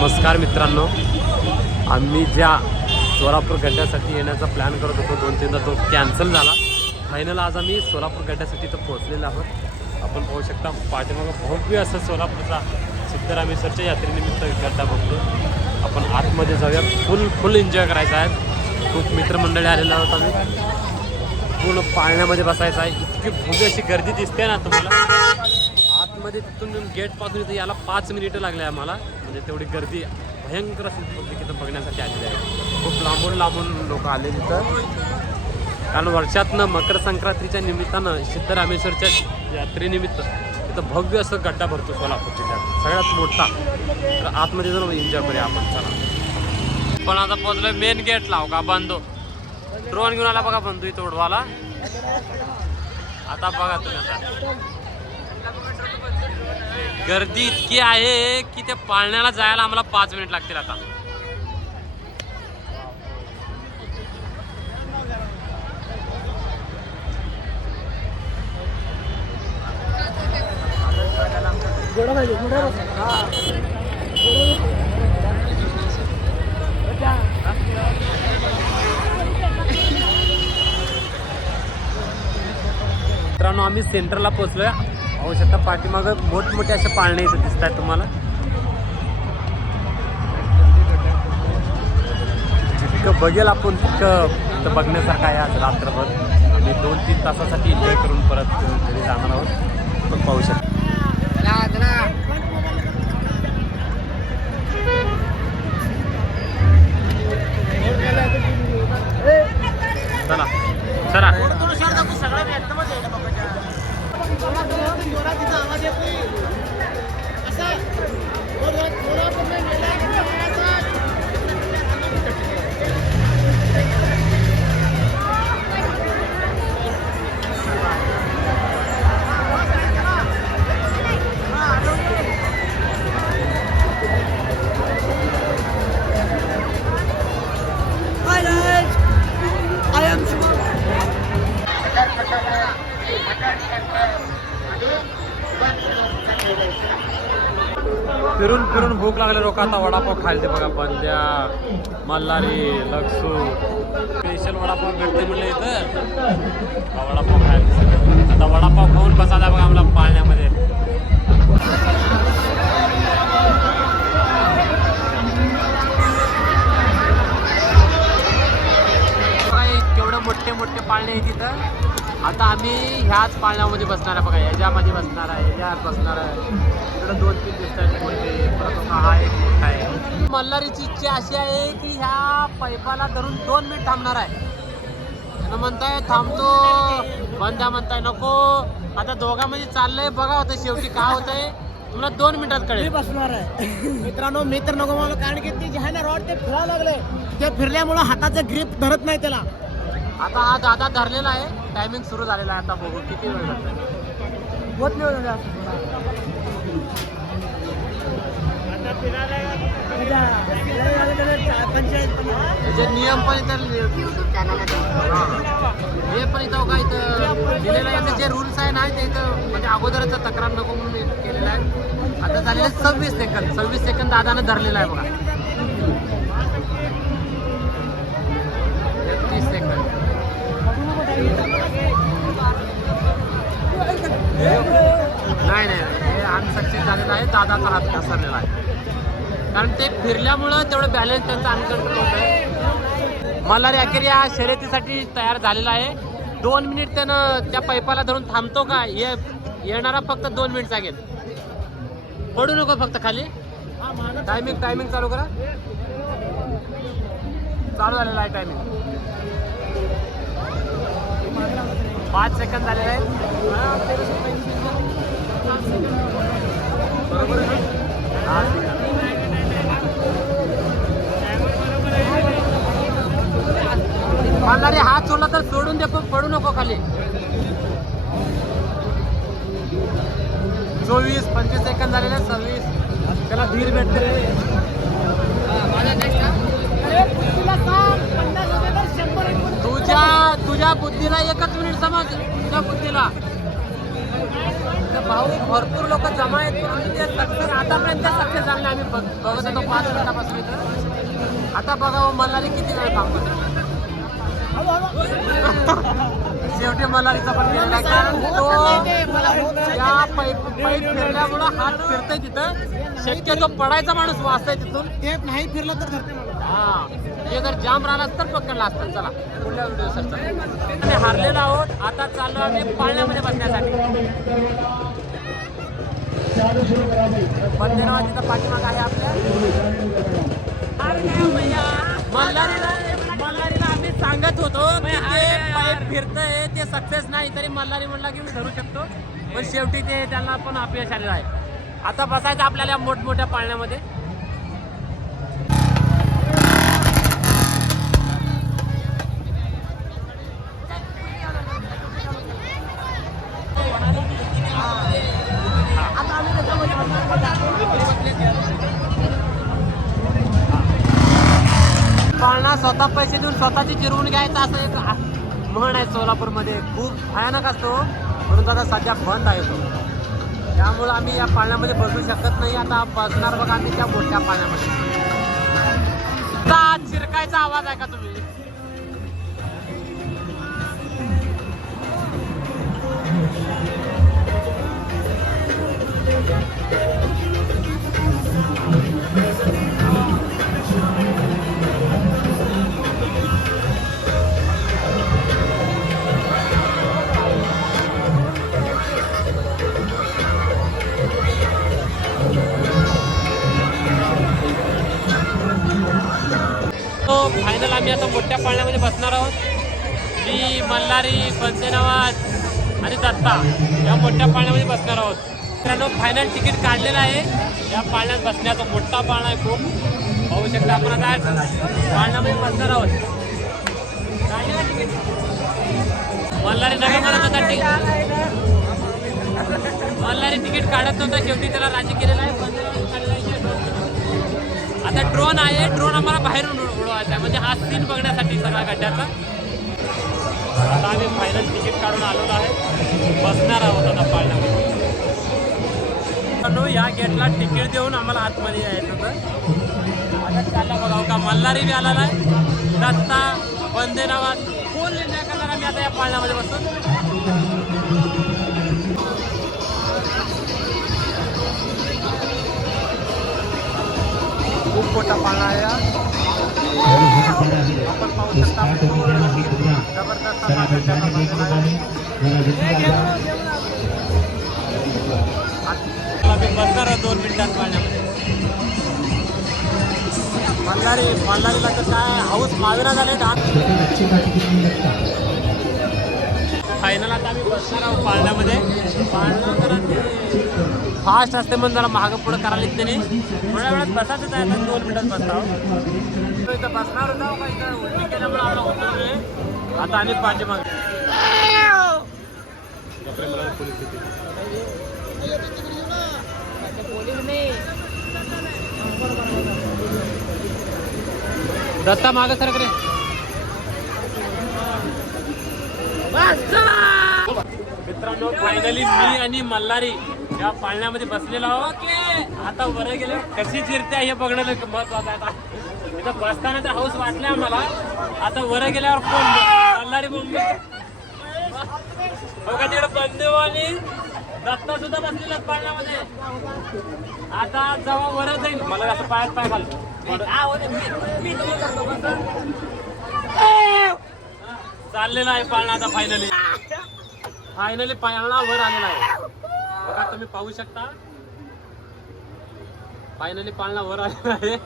नमस्कार मित्रांनो, आम्ही ज्या सोलापूर गड्ड्यासाठी येण्याचा प्लॅन करत होतो 2-3दा तो कॅन्सल झाला. फायनल आज आम्ही सोलापूर गड्ड्यासाठी तर पोहोचलेलो आहोत. आपण पाहू शकता पाठीमागं भव्य असं सोलापूरचा सिद्धरामेश्वरच्या यात्रेनिमित्त गड्डा बघतो. आपण आतमध्ये जाऊया. फुल एन्जॉय करायचा आहे. खूप मित्रमंडळी आलेलो आहोत. आम्ही पूर्ण पाळण्यामध्ये बसायचं आहे. इतकी भव्य अशी गर्दी दिसते ना तुम्हाला. आतमध्ये तिथून गेटपासून इथं याला 5 मिनिटं लागले आम्हाला. म्हणजे तेवढी गर्दी भयंकर असेल पब्लिक इथं बघण्यासाठी आलेली आहे. खूप लांबून लोक आले तिथं. कारण वर्षातनं मकर संक्रांतीच्या निमित्तानं सिद्धरामेश्वरच्या यात्रेनिमित्त इथं भव्य असं गड्डा भरतो सोलापूर जिल्ह्यात, सगळ्यात मोठा. तर आतमध्ये जाऊन एन्जॉय करूया आपण. चला, पण आता पोहोचलोय मेन गेट लाव का बंदो. ड्रोन घेऊन आला बघा बंधू इथं उडवाला. आता बघा तुम्ही आता गर्दी इतकी आहे की त्या पाळण्याला जायला आम्हाला 5 मिनिट लागतील. आता मित्रांनो, आम्ही सेंटरला पोहोचलोय. पाहू शकता पाठीमागं मोठमोठे असे पाळणे इथे दिसत आहेत तुम्हाला. जितकं बघेल आपण तितकं इथं बघण्यासारखं आहे. आज रात्रभर आम्ही 2-3 तासासाठी एन्जॉय करून परत घरी जाणार आहोत. पण पाहू शकता चला चला. फिरून भूक लागले लोक आता वडापाव खायला. ते बघा बंद्या, मल्हारी, लक्सू स्पेशल वडापाव भेटते म्हणलं इथं. वडापाव खायला आता वडापाव खाऊन बसायला बघा आम्हाला पाळण्यामध्ये. केवढं मोठे पाळणे आहे तिथं. आता आम्ही ह्याच पाळण्यामध्ये बसणार आहे बघा. ह्याच्यामध्ये बसणार आहे, ह्याच्यात बसणार आहे. इकडं 2-3 दिसत आहेत मोठे. परत हा एक मोठा आहे. मल्हारीची इच्छा अशी आहे की ह्या पाईपाला धरून 2 मिनिट थांबणार आहे. त्यांना म्हणताय थांबतो, बंद्या म्हणताय नको. आता दोघांमध्ये चाललंय बघा. होतं शेवटी काय होतंय तुम्हाला 2 मिनिटात कळेल. बसणार आहे मित्रांनो. मी तर नको मला, कारण की ते जे आहे ना रॉड ते फिरायला लागले. ते फिरल्यामुळे हाताचं ग्रिप धरत नाही त्याला. आता हा दादा धरलेला आहे. टायमिंग सुरू झालेला आहे. आता बघू किती वेळ लागतो. होत नाही जे नियम पण इथं हे पण इथं बघा इथं दिलेलं आहे. जे रूल्स आहे ना ते इथं म्हणजे अगोदरच तक्रार नको म्हणून केलेलं आहे. आता झालेलं 26 सेकंद दादानं धरलेला आहे बघा. 30 सेकंद. नाही हे अनसक्सेस झालेलं आहे. दादाचा हात घसरलेला आहे. कारण ते फिरल्यामुळं तेवढं बॅलन्स त्यांचा अनकंट्रोल होत आहे. मल्हारी अखेर या शर्यतीसाठी तयार झालेला आहे. 2 मिनिट त्यानं त्या पाईपाला धरून थांबतो का येणारा फक्त 2 मिनिट सांगेल. पडू नको फक्त खाली. टायमिंग चालू करा. चालू झालेला आहे टायमिंग. 5 सेकंद झालेले आहेत. बरोबर आहे. मल्हारी हात सोडला तर सोडून दे, पण पडू नको खाली. 24-25 सेकंद झालेले. 26. त्याला धीर भेटते. तुझ्या बुद्धीला 1 मिनिट समज. तुझ्या बुद्धीला भाऊ भरपूर लोक जमा आहेत परंतु ते सक्सेस आतापर्यंत सक्सेस झाले आम्ही बघत होतो 5 मिनिटापासून इथं. आता बघा मल्हारी किती वेळ थांबतो. शेवटी मल्हारीचा पण गेलेला आहे कारण तो या पाईप फिरल्यामुळं हात फिरतय तिथं. शक्यतो पडायचा माणूस वाचतोय तिथून. ते नाही फिरलं तर धरते मला. हा ते जर जाम राहिला तर पकडला असतं. चला पुढल्या व्हिडिओ हारलेलो आहोत. आता चाललो आम्ही पाळण्यामध्ये बसण्यासाठी. बंदेराव तिथं पाठीमाग आहे आपल्या. मल्हारीला आम्ही सांगत होतो की ते पाईप फिरतंय ते सक्सेस नाही तरी मल्हारी म्हणला की मी धरू शकतो पण शेवटी ते त्यांना पण अपयश आलेलं आहे. आता बसायचं आपल्याला मोठमोठ्या पाळण्यामध्ये. पाळणा स्वतः पैसे देऊन स्वतःची चिरवून घ्यायचा असं एक म्हण आहे सोलापूरमध्ये. खूप भयानक असतो परंतु आता सध्या बंद आहे तो. त्यामुळं आम्ही या पाळण्यामध्ये बसू शकत नाही. आता बसणार बघा आम्ही त्या मोठ्या पाळण्यामध्ये. चिरकायचा आवाज आहे का तुम्ही? फायनल आम्ही आता मोठ्या पाळण्यामध्ये बसणार आहोत. मी मल्हारी बंदेनवाज आणि दत्ता या मोठ्या पाळण्यामध्ये बसणार आहोत. मित्रांनो फायनल तिकीट काढलेलं आहे या पाळण्यात बसण्याचा. मोठा पाळणा आहे खूप. पाहू शकता आपण आता पाळण्यामध्ये बसणार आहोत. मल्हारी नका म्हणत होता मल्हारी तिकीट काढत नव्हता शेवटी त्याला राजी केलेला आहे. आता ड्रोन आहे. ड्रोन आम्हाला बाहेरून उडवायचा आहे म्हणजे हा सीन बघण्यासाठी सगळ्या गड्ड्याचा. आता आम्ही फायनल तिकीट काढून आलेलो आहे. बसणार आहोत आता पाळण्यामध्ये. या गेटला तिकीट देऊन आम्हाला आतमध्ये यायचं होतं. आता चालला बघाव का मल्हारी बी आलेला आहे. दत्ता बंदेनवाज फुल एन्जॉय करणार आम्ही आता या पाळण्यामध्ये बसून. खूप मोठा पाळणा आहे. आपण पाहू शकता जबरदस्त बसणार 2 मिनिटात पाळण्यामध्ये. मल्हारीला तर काय हाऊस मावेना झाले. फायनल आता आम्ही बसणार आहोत पाळण्यामध्ये. पाळणं जरा ते फास्ट असते म्हणून जरा मागं पुढं करायला त्यांनी थोड्या वेळात बसायचं आहे. 2 मिनिटात बसता इथं बसणार होता का इथं उलटी केल्यामुळे आम्हाला होतो. आता आणि पाठीमाग दत्ता मागं सर रे. मित्रांनो फायनली मी आणि मल्हारी या पाळण्यामध्ये बसलेलो आहोत. आता वर गेले कशी चिरते हे बघणं महत्वाचं आहे. आता इथं बसताना तर हाऊस वाटले आम्हाला. आता वर गेल्यावर कोण मल्हारी बोंबे बघा तिकडे बंदेव आणि दत्ता सुद्धा बसलेला पाळण्यामध्ये. आता जेव्हा वर जाईल मला असं पायात पाय घाल चाललेला आहे पाळणा. आता फायनली पाळणा वर आलेला आहे बघा तुम्ही पाहू शकता. फायनली पाळणा वर आलेला आहे.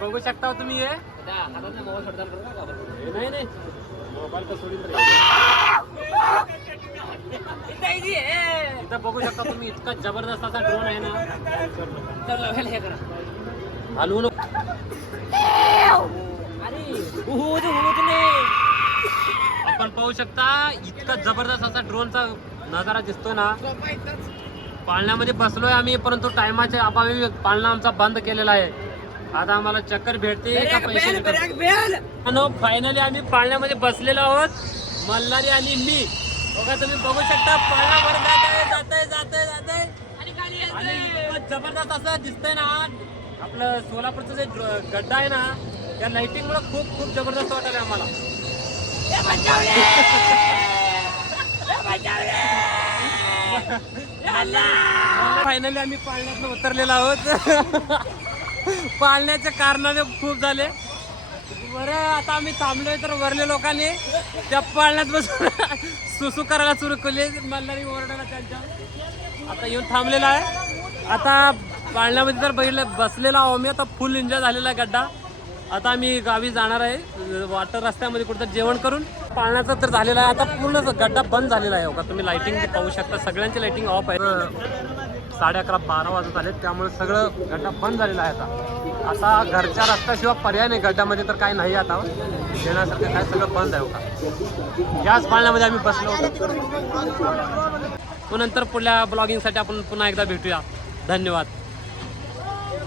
बघू शकता तुम्ही. हे नाही नाही मोबाईल तर सोडून इथं बघू शकता तुम्ही. इतका जबरदस्त असा ड्रोन आहे ना. हलवू नको. आपण पाहू शकता इतका जबरदस्त असा ड्रोनचा नजारा दिसतो ना. पाळण्यामध्ये बसलोय आम्ही परंतु टायमाच्या अभावी पाळणा आमचा बंद केलेला आहे. आता आम्हाला चक्कर भेटते का पैसे. फायनली आम्ही पाळण्यामध्ये बसलेलो आहोत. मल्हारी आणि मी बघा तुम्ही बघू शकता पाण्यावर जात आहे आणि इतकं जबरदस्त असं दिसतंय ना आपलं सोलापूरचं जे गड्डा आहे ना त्या लाइटिंग मुळे खूप खूप जबरदस्त वाटत आहे आम्हाला. फायनली आम्ही पाळण्यातून उतरलेलो आहोत. पाळण्याचे कारणामे खूप झाले. बरं आता आम्ही थांबलोय तर वरले लोकांनी त्या पाळण्यात बसून सुसू करायला सुरू केली. मल्हारी ओरडायला त्यांच्या आता येऊन थांबलेला आहे. आता पाळण्यामध्ये तर बघितलं बसलेला आहो मी. आता फुल एन्जॉय झालेला आहे गड्डा. आता आम्ही गावी जाणार आहे वाटर रस्त्यामध्ये कुठं जेवण करून. पाळण्याचं तर झालेलं आहे आता पूर्ण गड्डा बंद झालेला आहे. का तुम्ही लाइटिंग पाहू शकता सगळ्यांची लाइटिंग ऑफ आहे. 11:30-12 वाजत आले त्यामुळे सगळं गड्डा बंद झालेला आहे. आता घरच्या रस्त्याशिवाय पर्याय नाही गड्ड्यामध्ये तर काही नाही. आता येण्यासारखं काय सगळं बंद आहे का. याच पाळण्यामध्ये आम्ही बसलो होतो. नंतर पुढल्या ब्लॉगिंगसाठी आपण पुन्हा एकदा भेटूया. धन्यवाद.